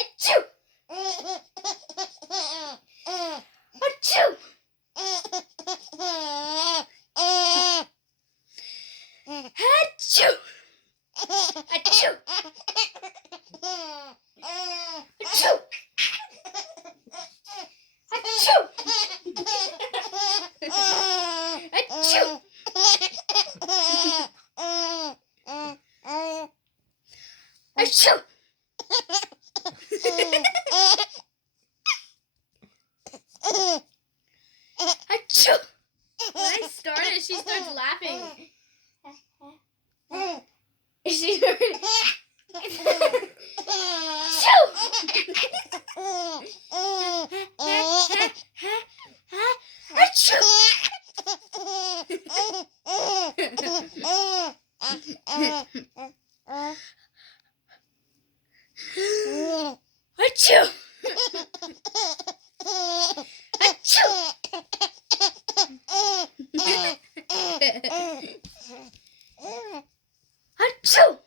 Achoo! Achoo! Achoo! Achoo! Achoo! Achoo! Achoo! Achoo! Achoo! When I started, she starts laughing. She started. Achoo! Achoo! Achoo! Achoo!